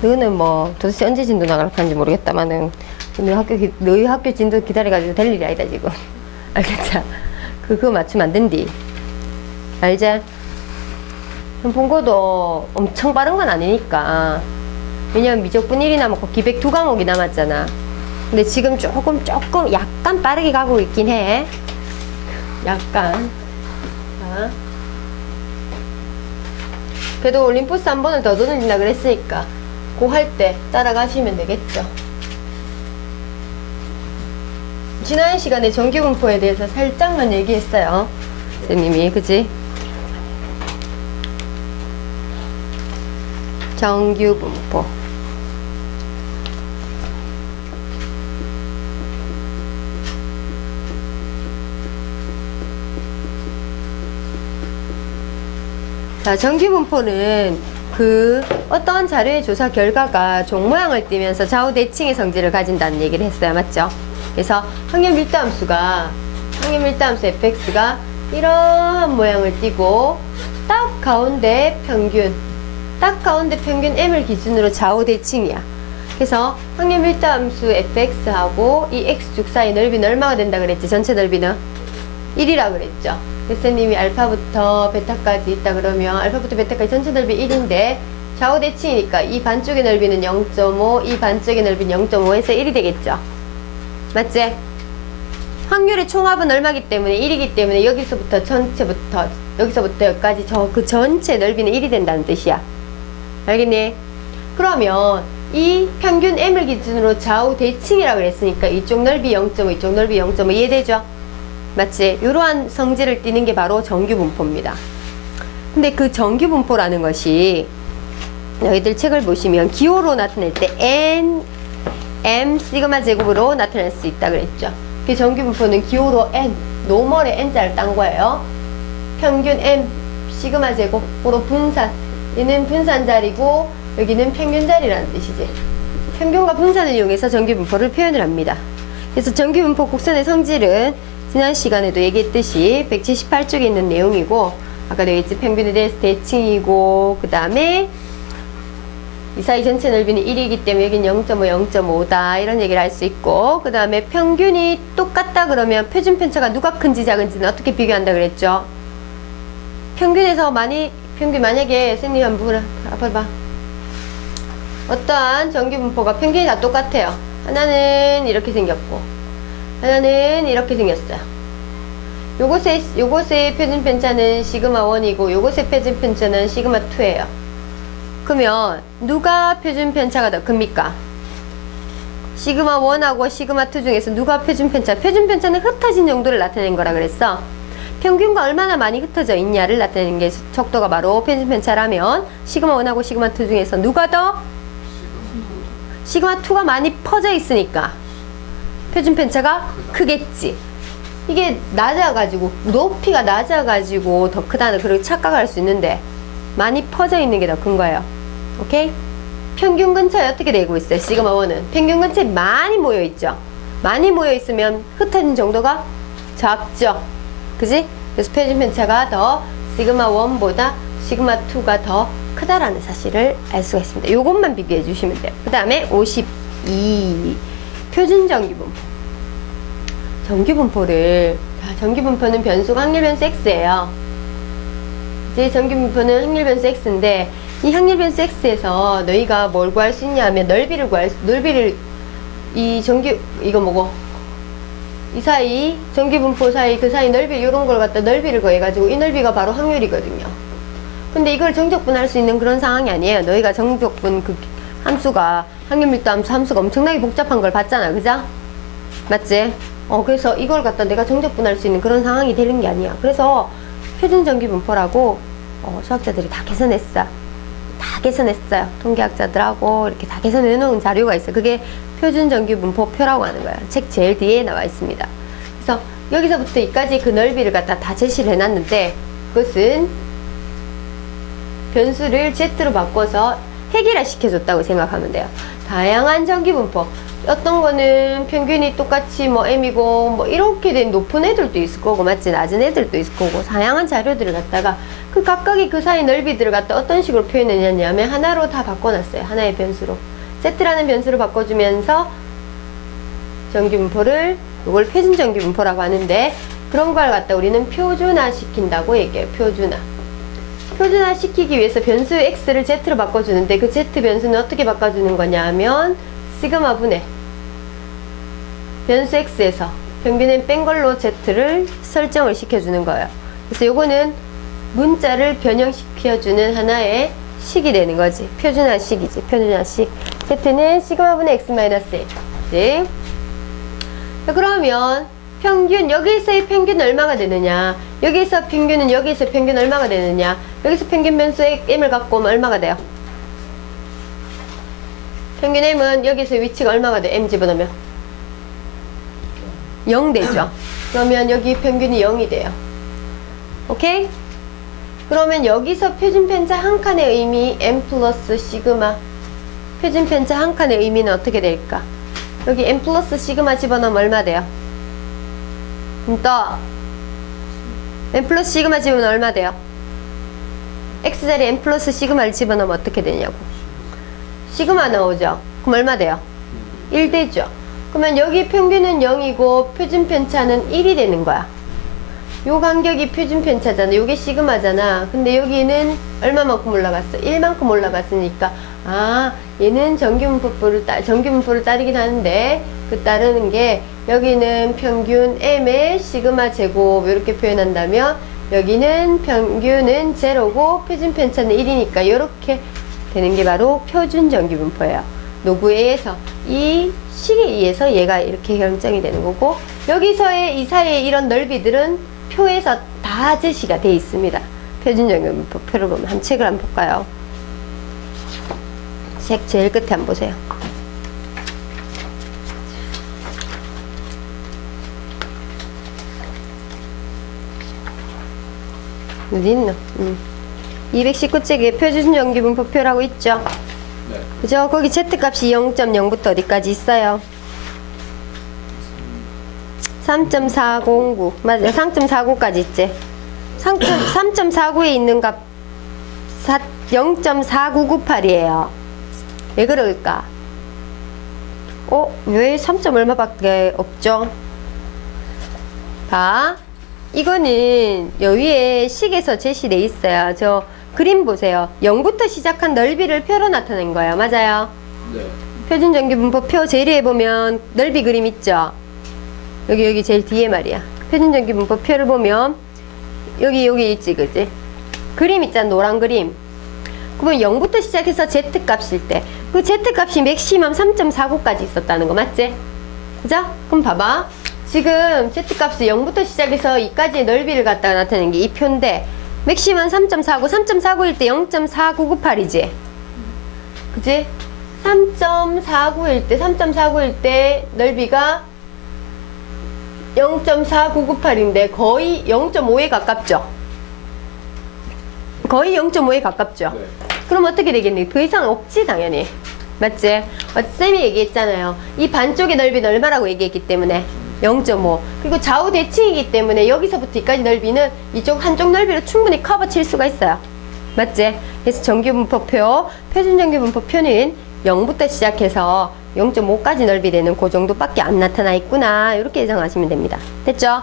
너는 뭐 도대체 언제 진도 나갈 건지 모르겠다마는 너희 학교 진도 기다려가지고 될 일이 아니다 지금. 알겠자? 그거 맞추면 안 된디. 알지? 본고도 엄청 빠른 건 아니니까. 왜냐면 미적분 1이 남았고 기백 2과목이 남았잖아. 근데 지금 조금 약간 빠르게 가고 있긴 해. 약간. 자. 그래도 올림포스 한 번은 더 돌린다 그랬으니까 그 할 때 따라가시면 되겠죠. 지난 시간에 정규분포에 대해서 살짝만 얘기했어요. 선생님이, 그치? 정규분포. 자, 정규분포는 그 어떤 자료의 조사 결과가 종 모양을 띠면서 좌우 대칭의 성질을 가진다는 얘기를 했어요. 맞죠? 그래서 확률 밀도함수가 fx가 이러한 모양을 띠고 딱 가운데 평균 m을 기준으로 좌우 대칭이야. 그래서 확률 밀도함수 fx하고 이 x축 사이 넓이는 얼마가 된다 그랬지? 전체 넓이는 1이라 그랬죠. 교수님이 알파부터 베타까지 있다 그러면 알파부터 베타까지 전체 넓이 1인데 좌우 대칭이니까 이 반쪽의 넓이는 0.5, 이 반쪽의 넓이는 0.5에서 1이 되겠죠. 맞지? 확률의 총합은 얼마기 때문에 1이기 때문에 여기서부터 여기까지 그 전체 넓이는 1이 된다는 뜻이야. 알겠니? 그러면 이 평균 m을 기준으로 좌우 대칭이라고 그랬으니까 이쪽 넓이 0.5, 이쪽 넓이 0.5 이해되죠? 맞지? 이러한 성질을 띠는 게 바로 정규분포입니다. 근데 그 정규분포라는 것이 너희들 책을 보시면 기호로 나타낼 때 n, m, 시그마 제곱으로 나타낼 수 있다 그랬죠. 그 정규분포는 기호로 n, 노멀의 n자를 딴 거예요. 평균 m, 시그마 제곱으로 분산. 얘는 분산 자리고 여기는 평균 자리라는 뜻이지. 평균과 분산을 이용해서 정규분포를 표현을 합니다. 그래서 정규분포 곡선의 성질은 지난 시간에도 얘기했듯이 178쪽에 있는 내용이고, 아까도 얘기했지, 평균에 대해서 대칭이고, 그 다음에 이 사이 전체 넓이는 1이기 때문에 여긴 0.5, 0.5다 이런 얘기를 할 수 있고, 그 다음에 평균이 똑같다 그러면 표준 편차가 누가 큰지 작은지는 어떻게 비교한다 그랬죠? 평균에서 평균 만약에 선생님 한번 봐봐. 어떠한 정규분포가 평균이 다 똑같아요. 하나는 이렇게 생겼고 하나는 이렇게 생겼어요. 요것의 표준 편차는 시그마 1이고 요것의 표준 편차는 시그마 2예요. 그러면 누가 표준 편차가 더 큽니까? 시그마 1하고 시그마 2 중에서 누가 표준 편차는 흩어진 정도를 나타낸 거라 그랬어. 평균과 얼마나 많이 흩어져 있냐를 나타내는 게 척도가 바로 표준 편차라면 시그마 1하고 시그마 2 중에서 누가 더? 시그마 2가 많이 퍼져 있으니까 표준 편차가 크겠지. 이게 낮아가지고 높이가 낮아가지고 더 크다는 그렇게 착각할 수 있는데 많이 퍼져 있는 게 더 큰 거예요. 오케이? 평균 근처에 어떻게 되고 있어요? 시그마 1은 평균 근처에 많이 모여 있죠. 많이 모여 있으면 흩어진 정도가 작죠. 그지? 그래서 표준 편차가 더 시그마 1보다 시그마 2가 더 크다라는 사실을 알 수가 있습니다. 요것만 비교해 주시면 돼요. 그 다음에 52 표준 정규분포. 정규분포는 변수가 확률 변수 x예요. 이제 정규분포는 확률 변수 x인데 이 확률 변수 x에서 너희가 뭘 구할 수 있냐 하면 이 사이 정규분포 사이 그 사이 넓이 이런 걸 갖다 넓이를 구해가지고 이 넓이가 바로 확률이거든요. 근데 이걸 정적분할 수 있는 그런 상황이 아니에요. 너희가 정적분 그 함수가 확률 밀도 함수가 엄청나게 복잡한 걸 봤잖아. 그죠? 맞지? 그래서 이걸 갖다 내가 정적분할 수 있는 그런 상황이 되는 게 아니야. 그래서 표준 정규분포라고 수학자들이 다 계산했어요. 통계학자들하고 이렇게 다 계산해 놓은 자료가 있어요. 그게 표준 정규분포표라고 하는 거예요. 책 제일 뒤에 나와 있습니다. 그래서 여기서부터 여기까지 그 넓이를 갖다 다 제시를 해놨는데 그것은 변수를 z로 바꿔서 해결화 시켜줬다고 생각하면 돼요. 다양한 정규분포. 어떤 거는 평균이 똑같이 m이고 이렇게 된 높은 애들도 있을 거고, 맞지? 낮은 애들도 있을 거고, 다양한 자료들을 갖다가 그 각각의 그 사이 넓이들을 갖다 어떤 식으로 표현했냐면 하나로 다 바꿔놨어요. 하나의 변수로. Z라는 변수로 바꿔주면서 전기분포를 이걸 표준 전기분포라고 하는데 그런 걸 갖다 우리는 표준화 시킨다고 얘기해요. 표준화 시키기 위해서 변수 x를 z로 바꿔주는데 그 z 변수는 어떻게 바꿔주는 거냐 하면 시그마 분의 변수 x에서 평균은 뺀 걸로 z를 설정을 시켜주는 거예요. 그래서 요거는 문자를 변형시켜주는 하나의 식이 되는 거지. 표준화식이지. 표준화식. z는 시그마 분의 x 마이너스 1. 자, 그러면 평균, 여기서의 평균은 얼마가 되느냐? 여기서 평균은 여기서 평균 얼마가 되느냐? 여기서 평균 변수의 m을 갖고 오면 얼마가 돼요? 평균 m은 여기서 위치가 얼마가 돼? m 집어넣으면 0 되죠. 그러면 여기 평균이 0이 돼요. 오케이? 그러면 여기서 표준 편차 한 칸의 의미 m 플러스 시그마, 표준 편차 한 칸의 의미는 어떻게 될까? 여기 m 플러스 시그마 집어넣으면 얼마 돼요? 또 m 플러스 시그마 집어넣으면 얼마 돼요? x자리에 m 플러스 시그마를 집어넣으면 어떻게 되냐고. 시그마 나오죠? 그럼 얼마 돼요? 1 되죠. 그러면 여기 평균은 0이고 표준 편차는 1이 되는 거야. 요 간격이 표준 편차잖아. 요게 시그마잖아. 근데 여기는 얼마만큼 올라갔어? 1만큼 올라갔으니까 아, 얘는 전기분포를 따르긴 하는데 그 따르는 게 여기는 평균 m의 시그마 제곱 이렇게 표현한다면 여기는 평균은 제로고 표준 편차는 1이니까 이렇게 되는 게 바로 표준 전기분포예요. 노구에 의해서 이 식에 의해서 얘가 이렇게 결정이 되는 거고 여기서의 이 사이의 이런 넓이들은 표에서 다 제시가 돼 있습니다. 표준 전기분포 표를 보면 한 책을 한번 볼까요? 책 제일 끝에 한번 보세요. 어디 있노? 219쪽에 표준 전기분포표라고 있죠? 네. 그죠? 거기 Z값이 0.0부터 어디까지 있어요? 3.409 맞아, 3.49까지 있지. 3.49에 있는 값 0.4998이에요 왜 그럴까? 왜 3. 얼마밖에 없죠? 봐, 이거는 여기에 식에서 제시돼 있어요. 저 그림 보세요. 0부터 시작한 넓이를 표로 나타낸 거예요. 맞아요? 네. 표준 전기분포 표 제일 위에 보면 넓이 그림 있죠? 여기 제일 뒤에 말이야. 표준 전기분포 표를 보면 여기 있지, 그지? 그림 있잖아, 노란 그림. 그러면 0부터 시작해서 Z값일 때 그 Z값이 맥시멈 3.49까지 있었다는 거 맞지? 그죠? 그럼 봐봐. 지금 Z값이 0부터 시작해서 2까지의 넓이를 갖다가 나타낸 게 이 표인데 맥시멈 3.49, 3.49일 때 0.4998이지? 그지? 3.49일 때 넓이가 0.4998인데 거의 0.5에 가깝죠? 거의 0.5에 가깝죠? 네. 그럼 어떻게 되겠니? 더 이상 없지, 당연히. 맞지? 쌤이 얘기했잖아요. 이 반쪽의 넓이는 얼마라고 얘기했기 때문에 0.5. 그리고 좌우 대칭이기 때문에 여기서부터 여기까지 넓이는 이쪽 한쪽 넓이로 충분히 커버 칠 수가 있어요. 맞지? 그래서 전기분포표, 표준 전기분포표는 0부터 시작해서 0.5까지 넓이 되는 그 정도밖에 안 나타나 있구나. 이렇게 예상하시면 됩니다. 됐죠?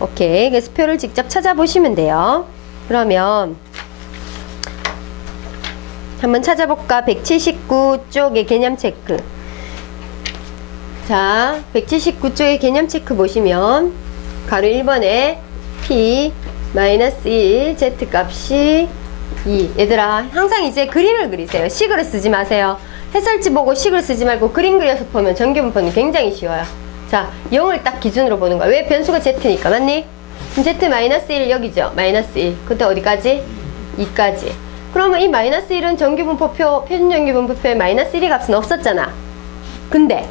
오케이. 그래서 표를 직접 찾아보시면 돼요. 그러면 한번 찾아볼까? 179쪽의 개념 체크. 자, 179쪽의 개념 체크 보시면 가로 1번에 P-1 Z값이 2. 얘들아, 항상 이제 그림을 그리세요. 식으로 쓰지 마세요. 해설지 보고 식을 쓰지 말고 그림 그려서 보면 전기분포는 굉장히 쉬워요. 자, 0을 딱 기준으로 보는 거야. 왜? 변수가 Z니까. 맞니? 그럼 Z-1 여기죠? -1. 그때 어디까지? 2까지. 그러면 이 -1은 전기분포표, 표준 전기분포표에 -1의 값은 없었잖아. 근데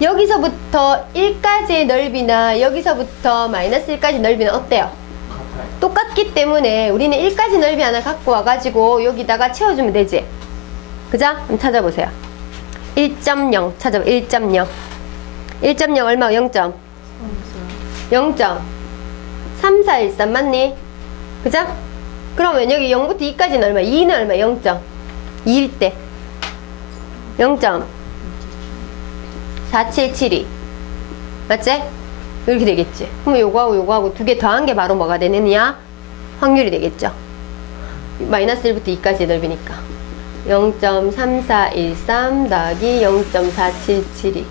여기서부터 1까지의 넓이나 여기서부터 -1까지 넓이는 어때요? 똑같기 때문에 우리는 1까지 넓이 하나 갖고 와가지고 여기다가 채워주면 되지. 그죠? 그럼 찾아보세요. 1.0 찾아봐. 1.0 1.0 얼마? 0점 0.3413 맞니? 그죠? 그러면 여기 0부터 2까지는 얼마? 2는 얼마? 0.2일 때 0.4772 맞지? 이렇게 되겠지. 그러면 요거하고 두 개 더한 게 바로 뭐가 되느냐? 확률이 되겠죠. 마이너스 1부터 2까지 넓이니까 0.3413 더하기 0.4772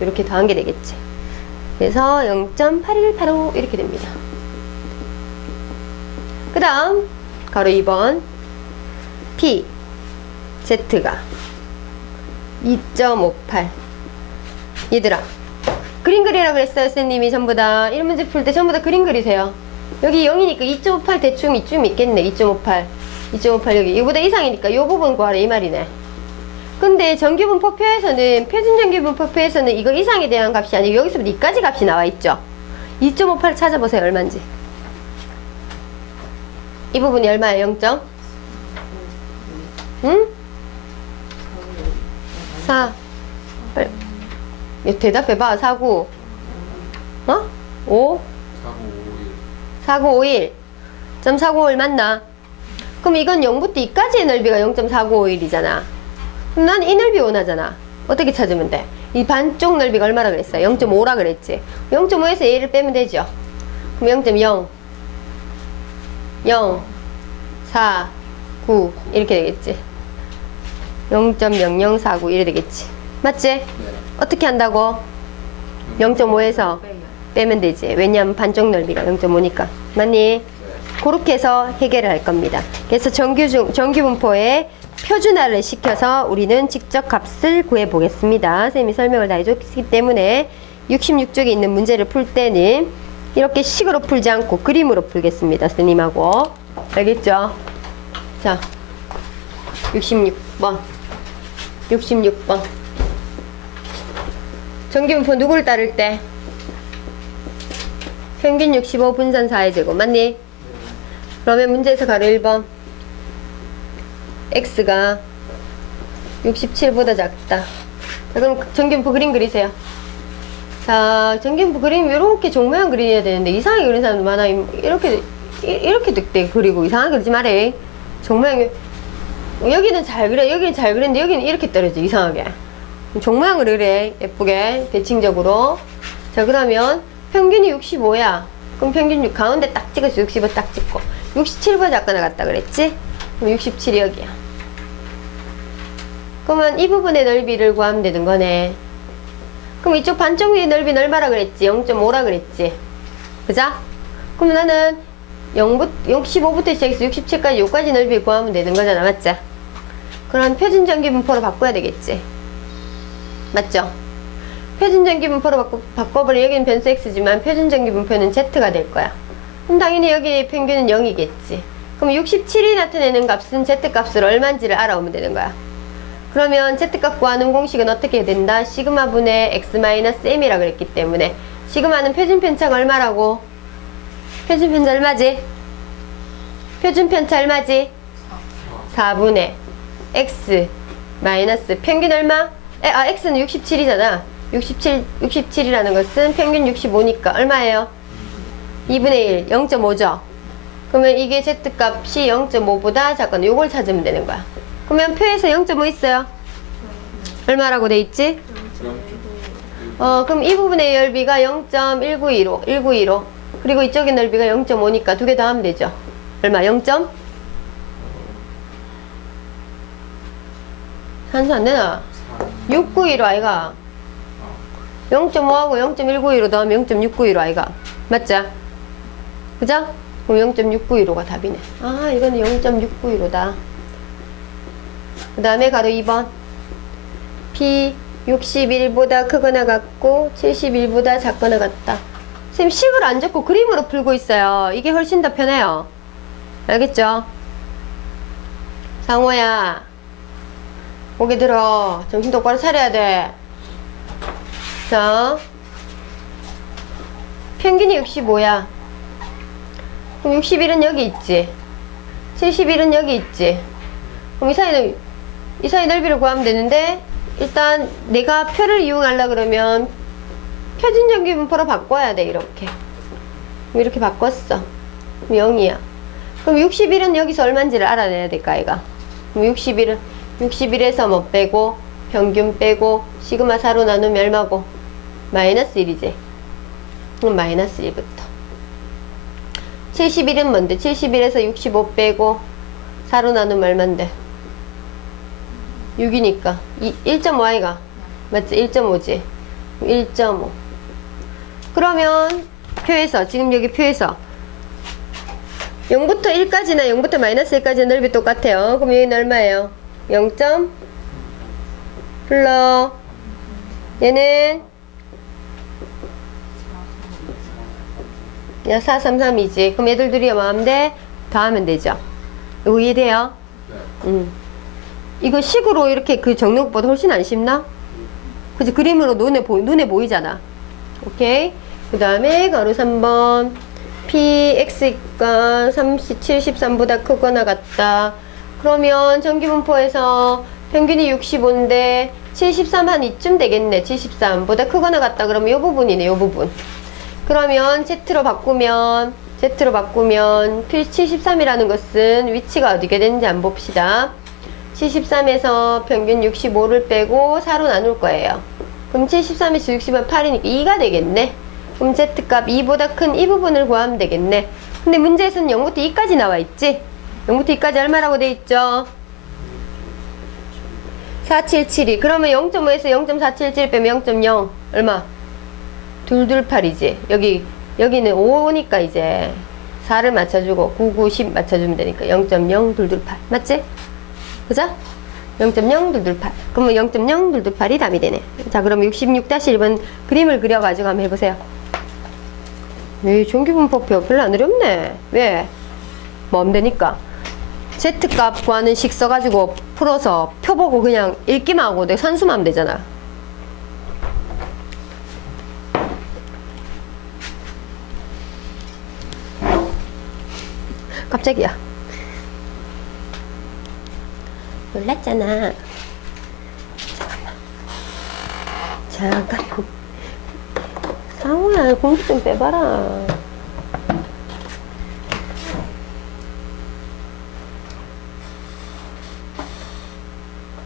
이렇게 더한 게 되겠지. 그래서 0.8185 이렇게 됩니다. 그 다음 가로 2번 P Z가 2.58 얘들아 그림 그리라고 그랬어요. 선생님이 전부 다 1문제 풀 때 전부 다 그림 그리세요. 여기 0이니까 2.58 대충 이쯤 있겠네. 2.58 여기 이거보다 이상이니까 이 부분 구하라 이 말이네. 근데 전기분포표에서는 표준 전기분포표에서는 이거 이상에 대한 값이 아니고 여기서부터 이까지 값이 나와 있죠. 2.58 찾아보세요. 얼마인지. 이 부분이 얼마예요? 0. 응? 4 대답해봐. 49 어? 5 4951 0.491 맞나? 그럼 이건 0부터 2까지의 넓이가 0.4951이잖아. 그럼 난 이 넓이 원하잖아. 어떻게 찾으면 돼? 이 반쪽 넓이가 얼마라 그랬어요? 0.5라 그랬지. 0.5에서 얘를 빼면 되죠. 그럼 0.0 0 4 9 이렇게 되겠지. 0.0049 이래 되겠지. 맞지? 네. 어떻게 한다고? 0.5에서 빼면 되지. 왜냐면 반쪽 넓이가 0.5니까. 맞니? 네. 그렇게 해서 해결을 할 겁니다. 그래서 정규분포에 표준화를 시켜서 우리는 직접 값을 구해 보겠습니다. 선생님이 설명을 다 해줬기 때문에 66쪽에 있는 문제를 풀 때는 이렇게 식으로 풀지 않고 그림으로 풀겠습니다. 선생님하고. 알겠죠? 자, 66번. 66번. 정기분포 누구를 따를 때? 평균 65 분산 4의 제곱. 맞니? 그러면 문제에서 가로 1번. x가 67보다 작다. 자, 그럼 정기분포 그림 그리세요. 자, 정기분포 그림 이렇게 종모양 그려야 되는데 이상하게 그리는 사람도 많아. 이렇게 늑대 그리고 이상하게 그리지 말해. 종모양 여기는 잘 그래. 여기는 잘 그렸는데 여기는 이렇게 떨어져. 이상하게. 종모양을 그래. 예쁘게 대칭적으로. 자, 그러면 평균이 65야. 그럼 평균 가운데 딱 찍어서 65 딱 찍고 67보다 작거나 같다 그랬지? 그럼 67이 여기야. 그러면 이 부분의 넓이를 구하면 되는 거네. 그럼 이쪽 반쪽 위의 넓이 얼마라 그랬지? 0.5라 그랬지? 그죠? 그럼 나는 65부터 시작해서 67까지 요까지 넓이 구하면 되는 거잖아. 맞지? 그럼 표준전기분포로 바꿔야 되겠지? 맞죠? 표준전기분포로 바꿔버려. 여기는 변수 x지만 표준전기분포는 z가 될 거야. 그럼 당연히 여기 평균은 0이겠지. 그럼 67이 나타내는 값은 z값을 얼마인지를 알아오면 되는 거야. 그러면 z값 구하는 공식은 어떻게 된다? 시그마분의 x-m이라 그랬기 때문에 시그마는 표준편차가 얼마라고? 표준편차 얼마지? 표준편차 얼마지? 4분의 x 마이너스 평균 얼마? x는 67이잖아. 67이라는 것은 평균 65니까 얼마예요? 2분의 1, 0.5죠? 그러면 이게 z값이 0.5보다 작거나 요걸 찾으면 되는 거야. 그러면 표에서 0.5 있어요? 얼마라고 돼 있지? 그럼 이 부분의 넓이가 0.1925 그리고 이쪽의 넓이가 0.5니까 두 개 더하면 되죠. 얼마? 0. 산수 안 되나? 691로 아이가 0.5하고 0.192로 더하면 0.691로 아이가 맞죠? 그죠? 그럼 0.691호가 답이네. 아, 이거는 0.691호다. 그 다음에 가로 2번. P 61보다 크거나 같고 71보다 작거나 같다. 선생님 식을 안 적고 그림으로 풀고 있어요. 이게 훨씬 더 편해요. 알겠죠? 상호야, 고개 들어. 정신 똑바로 차려야 돼. 자, 평균이 65야. 그럼 61은 여기 있지. 71은 여기 있지. 그럼 이 사이 넓이를 구하면 되는데, 일단 내가 표를 이용하려 그러면 표준전기분포로 바꿔야 돼. 이렇게 바꿨어. 그럼 0이야. 그럼 60일은 여기서 얼마인지를 알아내야 될까, 아이가? 그럼 60일에서 뭐 빼고, 평균 빼고, 시그마 4로 나누면 얼마고? 마이너스 1이지. 그럼 마이너스 1부터. 70일은 뭔데? 70일에서 65 빼고, 4로 나누면 얼만데? 6이니까. 1.5 아이가? 맞지? 1.5지? 1.5. 그러면, 표에서, 지금 여기 표에서, 0부터 1까지나 0부터 마이너스 1까지 넓이 똑같아요. 그럼 여기는 얼마예요? 0. 플러 얘는 야 433이지. 그럼 얘들 둘이 뭐하면 돼? 더하면 되죠. 이거 이해돼요? 이거 식으로 이렇게 그 적는 것보다 훨씬 안 쉽나? 그치? 그림으로 눈에 보이잖아. 오케이? 그 다음에 가로 3번 px가 73보다 크거나 같다. 그러면 전기분포에서 평균이 65인데 73 한 이쯤 되겠네. 73보다 크거나 같다. 그러면 요 부분이네. 요 부분. 그러면 Z로 바꾸면 73이라는 것은 위치가 어디게 되는지 한번 봅시다. 73에서 평균 65를 빼고 4로 나눌 거예요. 그럼 73에서 60은 8이니까 2가 되겠네. 그럼 Z값 2보다 큰 이 부분을 구하면 되겠네. 근데 문제에서는 0부터 2까지 나와 있지? 0부터 2까지 얼마라고 돼 있죠? 477이. 그러면 0.5에서 0.477 빼면 0.0 얼마? 228이지. 여기는 5니까 이제 4를 맞춰주고 9, 9, 10 맞춰주면 되니까 0.0 228 맞지? 그죠? 0.0 228. 그러면 0.0 228이 답이 되네. 자, 그럼 66-1번 그림을 그려가지고 한번 해보세요. 전기분포표 별로 안 어렵네. 왜? 뭐 하면 되니까. Z값 구하는 식 써가지고 풀어서 표 보고 그냥 읽기만 하고 내가 산수만 하면 되잖아. 깜짝이야. 놀랐잖아. 잠깐만. 상호야, 공기 좀 빼봐라.